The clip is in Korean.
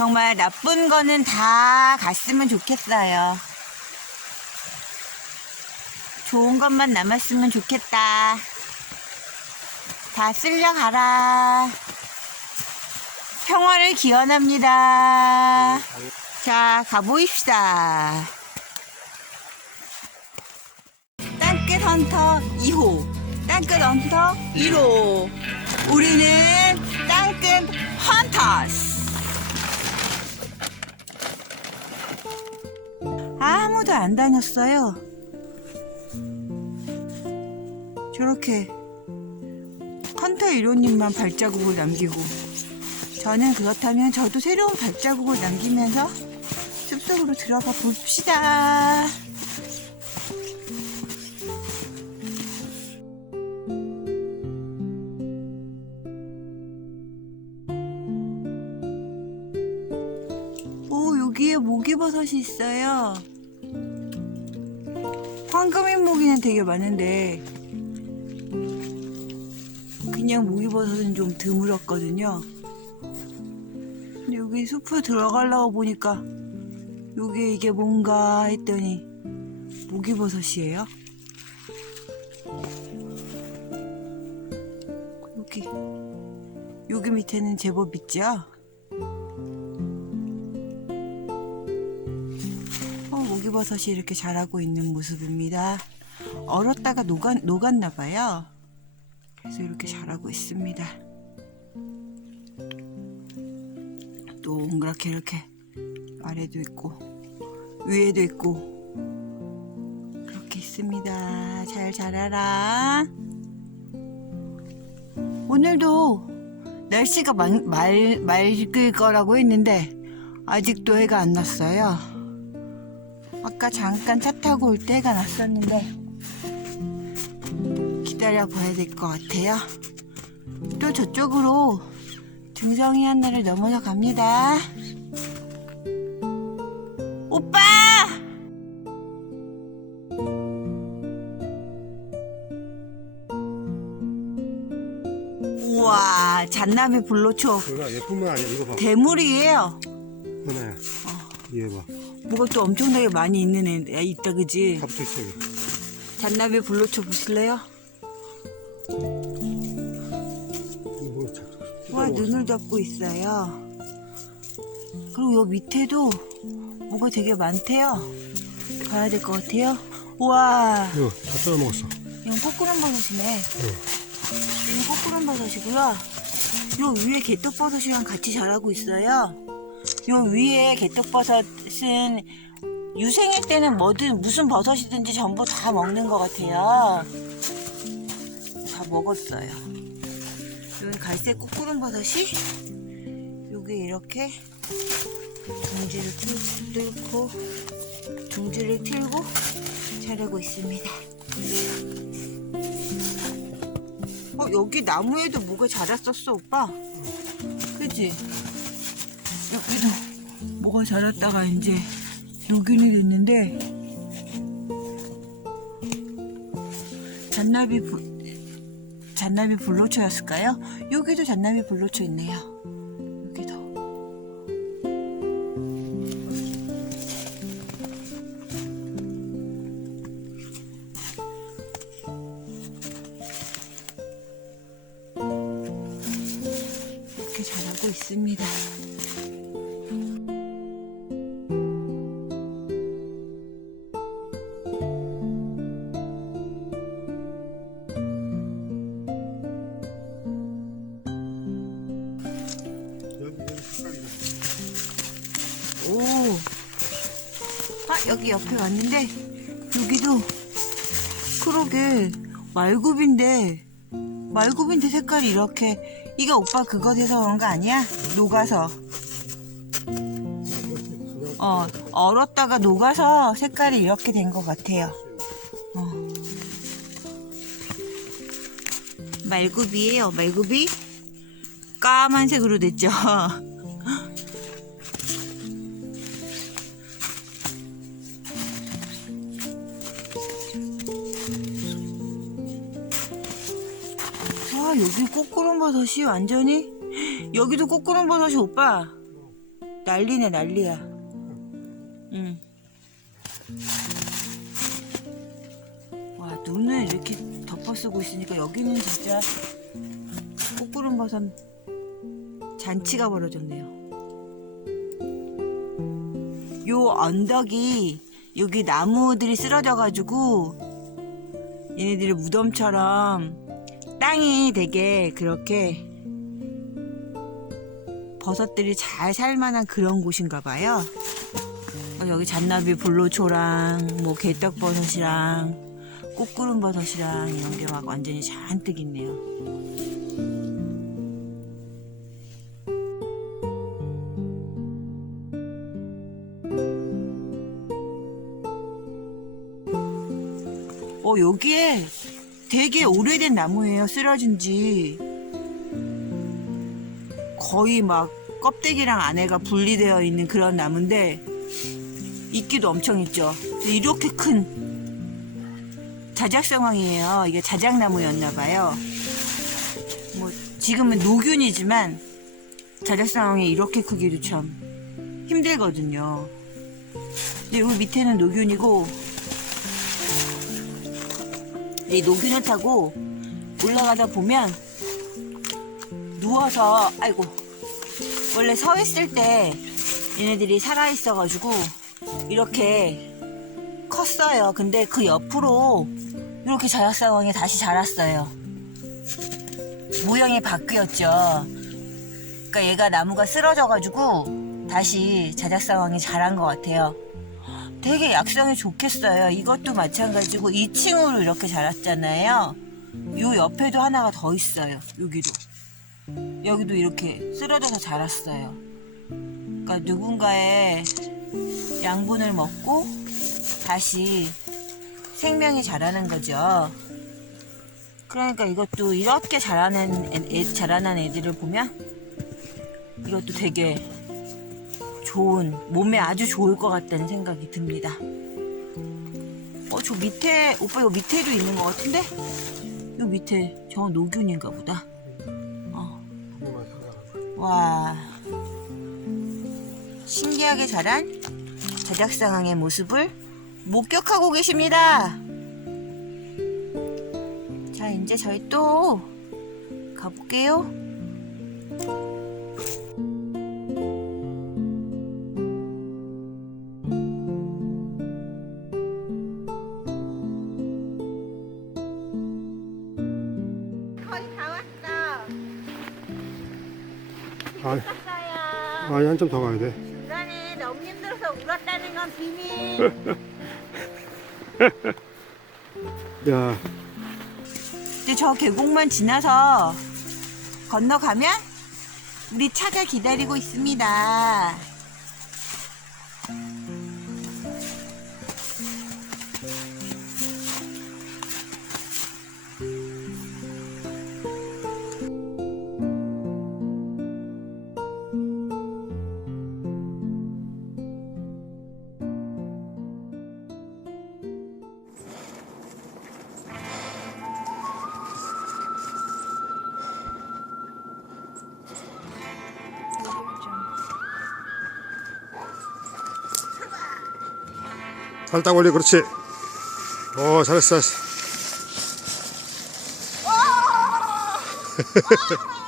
정말 나쁜 거는 다 갔으면 좋겠어요. 좋은 것만 남았으면 좋겠다. 다 쓸려 가라. 평화를 기원합니다. 자, 가보입시다. 땅끝 헌터 2호, 땅끝 헌터 1호. 우리는 땅끝 헌터스. 아무도 안 다녔어요. 저렇게 헌터 1호님만 발자국을 남기고 저는 그렇다면 저도 새로운 발자국을 남기면서 숲속으로 들어가 봅시다. 오, 여기에 모기버섯이 있어요. 황금인 모기는 되게 많은데, 그냥 모기버섯은 좀 드물었거든요. 근데 여기 숲에 들어가려고 보니까, 여기 이게 뭔가 했더니, 모기버섯이에요. 여기, 여기 밑에는 제법 있죠? 어, 모기버섯이 이렇게 자라고 있는 모습입니다. 얼었다가 녹았, 녹았나 봐요. 그래서 이렇게 자라고 있습니다. 동그랗게 이렇게 아래도 있고 위에도 있고 그렇게 있습니다. 잘 자라라. 오늘도 날씨가 말, 말, 맑을 거라고 했는데 아직도 해가 안 났어요. 아까 잠깐 차 타고 올 때가 났었는데 기다려 봐야 될 것 같아요. 또 저쪽으로 중성이 하나를 넘어서 갑니다. 오빠! 우와, 잔나비 불로초 그거 예쁜만 아니야 이거 봐 대물이에요. 하나야 얘 봐. 뭐가 또 엄청나게 많이 있는 애 있다 그지? 저기 잔나비 불로초 보실래요? 이거 뭐 자꾸 와. 눈을 덮고 있어요. 그리고 요 밑에도 뭐가 되게 많대요. 가야 될 것 같아요. 와 이거 다 뜯어먹었어 이건 꼬꾸란 버섯이네. 이건 꼬꾸란 버섯이고요. 요 위에 개떡 버섯이랑 같이 자라고 있어요. 요 위에 개떡버섯은 유생일 때는 뭐든 무슨 버섯이든지 전부 다 먹는 것 같아요. 다 먹었어요. 여기 갈색 꼬꾸란 버섯이 여기 이렇게 둥지를 틀- 뚫고 둥지를 틀고 자라고 있습니다. 어 여기 나무에도 뭐가 자랐었어 오빠 그치? 여기도 뭐가 자랐다가 이제 여기는 됐는데 잔나비 불 잔나비 불로초였을까요? 여기도 잔나비 불로초 있네요 여기도 이렇게 자라고 있습니다. 여기 옆에 왔는데, 여기도, 그러게, 말굽인데, 말굽인데 색깔이 이렇게, 이게 오빠 그거 돼서 그런 거 아니야? 녹아서. 어, 얼었다가 녹아서 색깔이 이렇게 된 것 같아요. 어. 말굽이에요, 말굽이. 까만색으로 됐죠. 여기 꼬꾸름 버섯이 완전히 여기도 꼬꾸름 버섯이 오빠 난리네 난리야. 응. 와 눈을 이렇게 덮어쓰고 있으니까 여기는 진짜 꽃구름 버섯 잔치가 벌어졌네요. 요 언덕이 여기 나무들이 쓰러져 가지고 얘네들이 무덤처럼 땅이 되게 그렇게 버섯들이 잘 살만한 그런 곳인가 봐요. 어, 여기 잔나비 볼로초랑 뭐 개떡버섯이랑 꽃구름 버섯이랑 이런 게 막 완전히 잔뜩 있네요. 어 여기에 되게 오래된 나무예요. 쓰러진 지 거의 막 껍데기랑 안에가 분리되어 있는 그런 나무인데 이끼도 엄청 있죠. 이렇게 큰 자작 상황이에요. 이게 자작나무였나 봐요. 뭐 지금은 노균이지만 자작 상황이 이렇게 크기도 참 힘들거든요. 근데 여기 밑에는 노균이고 이 노균을 타고 올라가다 보면 누워서 아이고 원래 서 있을 때 얘네들이 살아 있어가지고 이렇게 컸어요. 근데 그 옆으로 이렇게 자락 상황에 다시 자랐어요. 모양이 바뀌었죠. 그러니까 얘가 나무가 쓰러져가지고 다시 자작 상황이 자란 것 같아요. 되게 약성이 좋겠어요. 이것도 마찬가지고 2층으로 이렇게 자랐잖아요. 요 옆에도 하나가 더 있어요. 여기도. 여기도 이렇게 쓰러져서 자랐어요. 그러니까 누군가의 양분을 먹고 다시 생명이 자라는 거죠. 그러니까 이것도 이렇게 자라는 애, 애- 자라난 애들을 보면 이것도 되게 좋은 몸에 아주 좋을 것 같다는 생각이 듭니다. 어 저 밑에 오빠 요 밑에도 있는 것 같은데? 요 밑에 저 노균인가 보다. 어. 와 신기하게 자란 자작상황의 모습을 목격하고 계십니다. 자 이제 저희 또 가볼게요. 아, 왔어요. 아니 한참 더 가야 돼. 중간에 너무 힘들어서 울었다는 건 비밀. 야, 이제 저 계곡만 지나서 건너가면 우리 차가 기다리고 있습니다. 살짝 올려 그렇지. 오 잘했어. 잘했어.